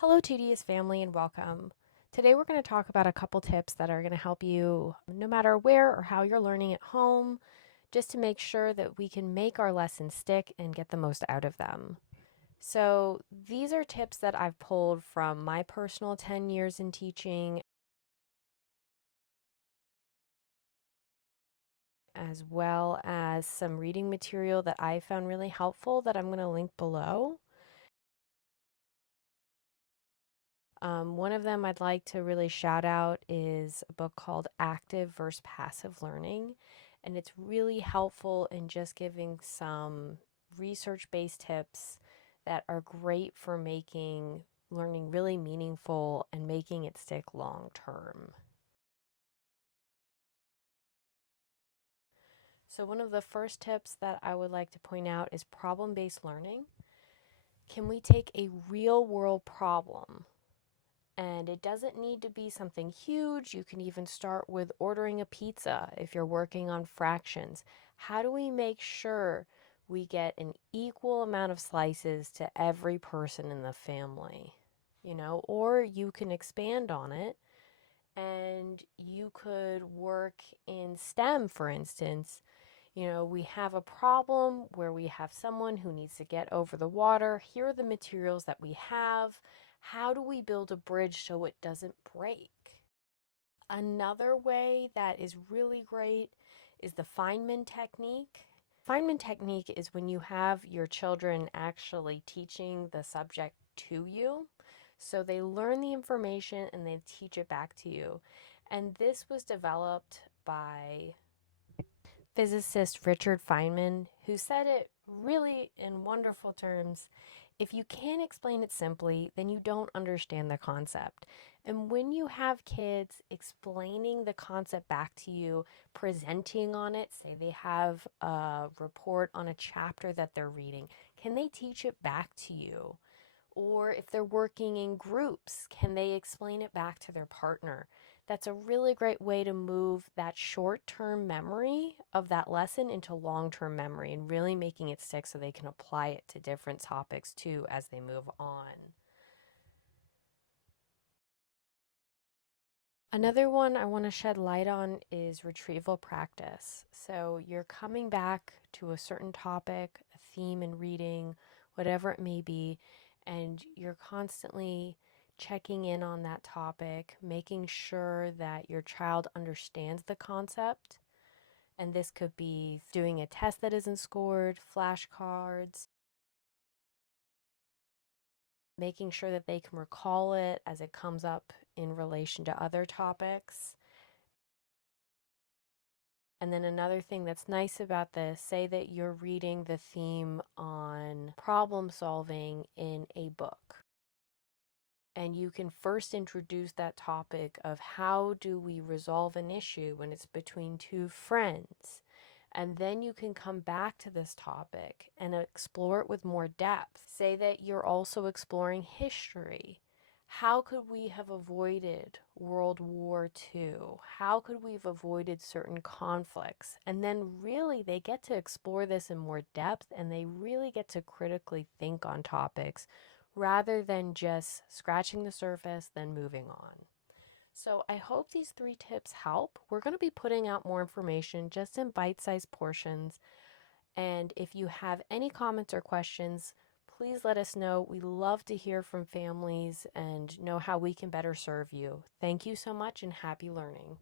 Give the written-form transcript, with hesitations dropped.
Hello, tedious family, and welcome. Today, we're going to talk about a couple tips that are going to help you no matter where or how you're learning at home, just to make sure that we can make our lessons stick and get the most out of them. So, these are tips that I've pulled from my personal 10 years in teaching, as well as some reading material that I found really helpful that I'm going to link below. One of them I'd like to really shout out is a book called Active versus Passive Learning, and it's really helpful in just giving some research-based tips that are great for making learning really meaningful and making it stick long term. So one of the first tips that I would like to point out is problem-based learning. Can we take a real-world problem? And it doesn't need to be something huge. You can even start with ordering a pizza if you're working on fractions. How do we make sure we get an equal amount of slices to every person in the family? Or you can expand on it and you could work in STEM, for instance. We have a problem where we have someone who needs to get over the water. Here are the materials that we have. How do we build a bridge so it doesn't break? Another way that is really great is the Feynman Technique. Feynman Technique is when you have your children actually teaching the subject to you. So they learn the information and they teach it back to you. And this was developed by physicist Richard Feynman, who said it really in wonderful terms. If you can't explain it simply, then you don't understand the concept. And when you have kids explaining the concept back to you, presenting on it, say they have a report on a chapter that they're reading, can they teach it back to you? Or if they're working in groups, can they explain it back to their partner? That's a really great way to move that short-term memory of that lesson into long-term memory and really making it stick so they can apply it to different topics too as they move on. Another one I want to shed light on is retrieval practice. So you're coming back to a certain topic, a theme in reading, whatever it may be, and you're constantly checking in on that topic, making sure that your child understands the concept. And this could be doing a test that isn't scored, flashcards, making sure that they can recall it as it comes up in relation to other topics. And then another thing that's nice about this, say that you're reading the theme on problem solving in a book. And you can first introduce that topic of how do we resolve an issue when it's between two friends. And then you can come back to this topic and explore it with more depth. Say that you're also exploring history. How could we have avoided World War II? How could we have avoided certain conflicts? And then really they get to explore this in more depth and they really get to critically think on topics rather than just scratching the surface, then moving on. So I hope these 3 tips help. We're going to be putting out more information just in bite-sized portions. And if you have any comments or questions, please let us know. We love to hear from families and know how we can better serve you. Thank you so much and happy learning.